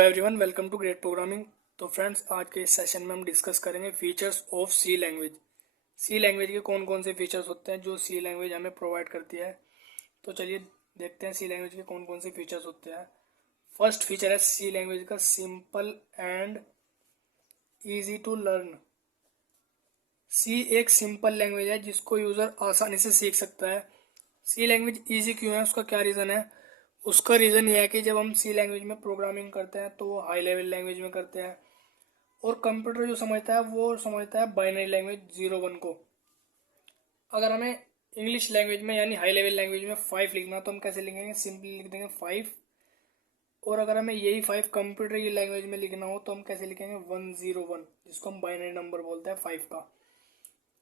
Everyone, welcome to great programming. तो friends, आज के इस सेशन में हम डिस्कस करेंगे features of C language. C language के कौन कौन से फीचर्स होते हैं जो सी लैंग्वेज हमें प्रोवाइड करती है। तो चलिए देखते हैं सी लैंग्वेज के कौन कौन से फीचर्स होते हैं। फर्स्ट फीचर है सी लैंग्वेज का simple and easy to learn. C एक सिंपल लैंग्वेज है जिसको यूज़र आसानी से सीख सकता है। सी लैंग्वेज ईजी क्यों है, उसका क्या रीज़न है? उसका रीज़न यह है कि जब हम सी लैंग्वेज में प्रोग्रामिंग करते हैं तो वो हाई लेवल लैंग्वेज में करते हैं, और कंप्यूटर जो समझता है वो समझता है बाइनरी लैंग्वेज 0 1 को। अगर हमें इंग्लिश लैंग्वेज में यानी हाई लेवल लैंग्वेज में 5 लिखना तो हम कैसे लिखेंगे? सिंपली लिख देंगे 5। और अगर हमें यही 5 कंप्यूटर की लैंग्वेज में लिखना हो तो हम कैसे लिखेंगे? 1 0 1, जिसको हम बाइनरी नंबर बोलते हैं 5 का।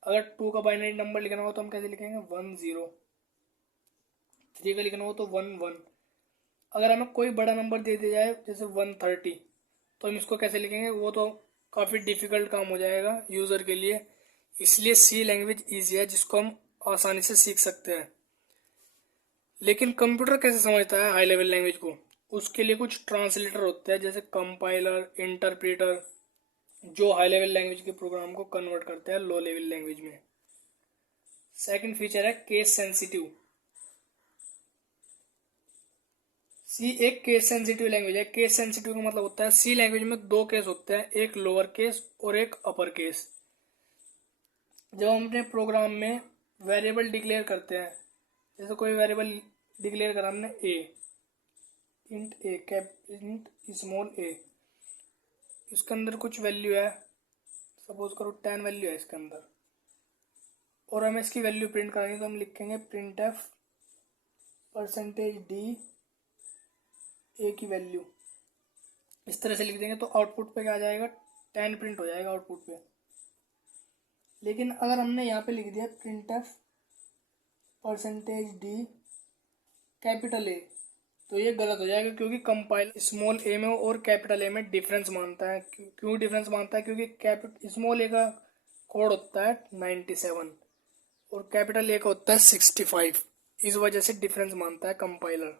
अगर 2 का बाइनरी नंबर लिखना हो तो हम कैसे लिखेंगे? 1 0। 3 का लिखना हो तो 1 1। अगर हमें कोई बड़ा नंबर दे दिया जाए जैसे 130, तो हम इसको कैसे लिखेंगे? वो तो काफ़ी डिफ़िकल्ट काम हो जाएगा यूज़र के लिए। इसलिए सी लैंग्वेज ईजी है जिसको हम आसानी से सीख सकते हैं। लेकिन कंप्यूटर कैसे समझता है हाई लेवल लैंग्वेज को? उसके लिए कुछ ट्रांसलेटर होते हैं जैसे कंपाइलर, इंटरप्रेटर, जो हाई लेवल लैंग्वेज के प्रोग्राम को कन्वर्ट करते हैं लो लेवल लैंग्वेज में। सेकंड फीचर है केस सेंसिटिव। सी एक केस सेंसिटिव लैंग्वेज है। केस सेंसिटिव का मतलब होता है सी लैंग्वेज में 2 केस होते हैं, एक लोअर केस और एक अपर केस। जब हम अपने प्रोग्राम में वेरिएबल डिक्लेयर करते हैं, जैसे कोई वेरिएबल डिक्लेयर करा हमने ए, इंट ए, कैप इंट स्मॉल ए, इसके अंदर कुछ वैल्यू है, सपोज करो 10 वैल्यू है इसके अंदर, और हमें इसकी वैल्यू प्रिंट करानी तो हम लिखेंगे print F percentage D A की वैल्यू। इस तरह से लिख देंगे तो आउटपुट पे क्या आ जाएगा? 10 प्रिंट हो जाएगा आउटपुट पे। लेकिन अगर हमने यहाँ पे लिख दिया print F percentage D capital A, तो ये गलत हो जाएगा, क्योंकि कंपाइल स्मॉल ए में और कैपिटल ए में डिफरेंस मानता है। क्यों डिफरेंस मानता है? क्योंकि स्मॉल ए का कोड होता है 97 और कैपिटल ए का होता है 65। इस वजह से डिफरेंस मानता है कंपाइलर,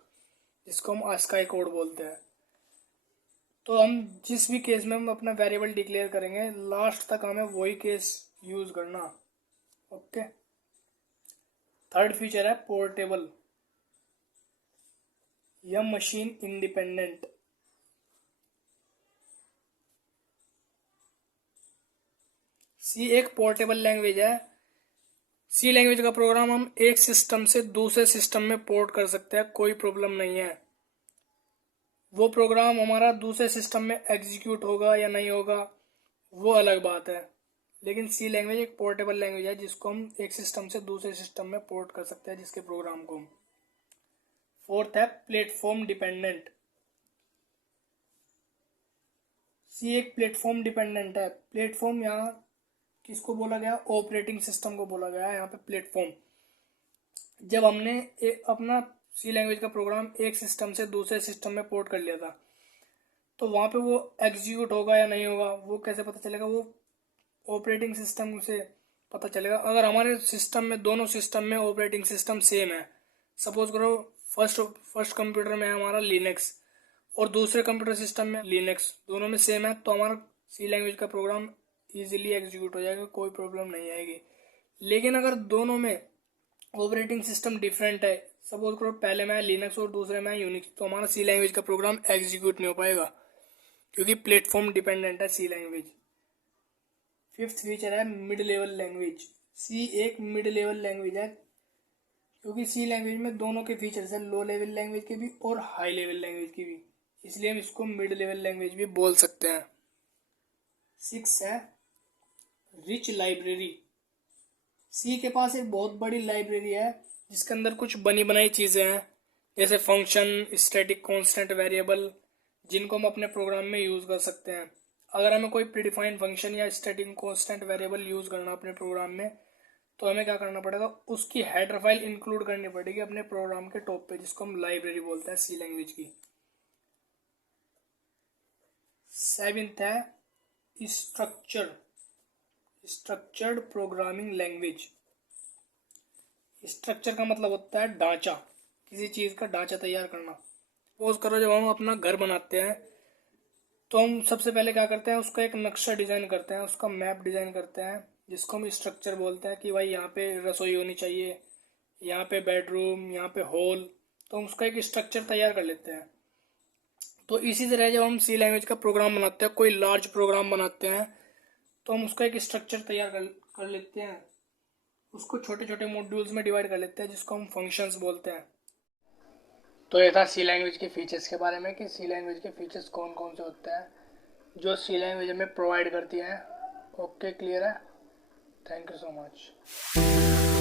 जिसको हम आस्काई कोड बोलते हैं। तो हम जिस भी केस में हम अपना वेरिएबल डिक्लेयर करेंगे, लास्ट तक हमें वही केस यूज करना। ओके। थर्ड फीचर है पोर्टेबल या मशीन इंडिपेंडेंट। सी एक पोर्टेबल लैंग्वेज है। सी लैंग्वेज का प्रोग्राम हम एक सिस्टम से दूसरे सिस्टम में पोर्ट कर सकते हैं, कोई प्रॉब्लम नहीं है। वो प्रोग्राम हमारा दूसरे सिस्टम में एग्जीक्यूट होगा या नहीं होगा वो अलग बात है। लेकिन सी लैंग्वेज एक पोर्टेबल लैंग्वेज है जिसको हम एक सिस्टम से दूसरे सिस्टम में पोर्ट कर सकते हैं, जिसके प्रोग्राम को हम। फोर्थ है प्लेटफॉर्म डिपेंडेंट। सी एक प्लेटफॉर्म डिपेंडेंट है। प्लेटफॉर्म यहाँ किसको बोला गया? ऑपरेटिंग सिस्टम को बोला गया है यहाँ पे प्लेटफॉर्म। जब हमने अपना सी लैंग्वेज का प्रोग्राम एक सिस्टम से दूसरे सिस्टम में पोर्ट कर लिया था, तो वहाँ पे वो एग्जीक्यूट होगा या नहीं होगा वो कैसे पता चलेगा? वो ऑपरेटिंग सिस्टम से पता चलेगा। अगर हमारे सिस्टम में, दोनों सिस्टम में ऑपरेटिंग सिस्टम सेम है, सपोज करो फर्स्ट कंप्यूटर में है हमारा लिनक्स और दूसरे कंप्यूटर सिस्टम में लिनक्स, दोनों में सेम है, तो हमारा सी लैंग्वेज का प्रोग्राम इजीली एग्जीक्यूट हो जाएगा, कोई प्रॉब्लम नहीं आएगी। लेकिन अगर दोनों में ऑपरेटिंग सिस्टम डिफरेंट है, सपोज करो पहले में है लिनक्स और दूसरे में है यूनिक्स, तो हमारा सी लैंग्वेज का प्रोग्राम एग्जीक्यूट नहीं हो पाएगा, क्योंकि प्लेटफॉर्म डिपेंडेंट है सी लैंग्वेज। फिफ्थ फीचर है मिड लेवल लैंग्वेज। सी एक मिड लेवल लैंग्वेज है, क्योंकि सी लैंग्वेज में दोनों के फीचर्स हैं, लो लेवल लैंग्वेज के भी और हाई लेवल लैंग्वेज के भी, इसलिए हम इसको मिड लेवल लैंग्वेज भी बोल सकते हैं। सिक्स है रिच लाइब्रेरी। सी के पास एक बहुत बड़ी लाइब्रेरी है जिसके अंदर कुछ बनी बनाई चीज़ें हैं, जैसे फंक्शन, स्टैटिक कांस्टेंट वेरिएबल, जिनको हम अपने प्रोग्राम में यूज़ कर सकते हैं। अगर हमें कोई प्रीडिफाइंड फंक्शन या स्टैटिक कांस्टेंट वेरिएबल यूज़ करना अपने प्रोग्राम में, तो हमें क्या करना पड़ेगा? उसकी हेडर फाइल इंक्लूड करनी पड़ेगी अपने प्रोग्राम के टॉप पे, जिसको हम लाइब्रेरी बोलते हैं सी लैंग्वेज की। सेवेंथ है स्ट्रक्चर्ड प्रोग्रामिंग लैंग्वेज। स्ट्रक्चर का मतलब होता है ढांचा, किसी चीज़ का ढांचा तैयार करना। सपोज करो जब हम अपना घर बनाते हैं तो हम सबसे पहले क्या करते हैं, उसका एक नक्शा डिज़ाइन करते हैं, उसका मैप डिज़ाइन करते हैं, जिसको हम स्ट्रक्चर बोलते हैं कि भाई यहाँ पे रसोई होनी चाहिए, यहाँ पे बेडरूम, यहाँ पे हॉल। तो हम उसका एक स्ट्रक्चर तैयार कर लेते हैं। तो इसी तरह जब हम सी लैंग्वेज का प्रोग्राम बनाते हैं, कोई लार्ज प्रोग्राम बनाते हैं, तो हम उसका एक स्ट्रक्चर तैयार कर लेते हैं, उसको छोटे छोटे मॉड्यूल्स में डिवाइड कर लेते हैं, जिसको हम फंक्शंस बोलते हैं। तो ये था सी लैंग्वेज के फीचर्स के बारे में कि सी लैंग्वेज के फीचर्स कौन कौन से होते हैं जो सी लैंग्वेज में प्रोवाइड करती हैं। ओके, क्लियर है? Thank you so much.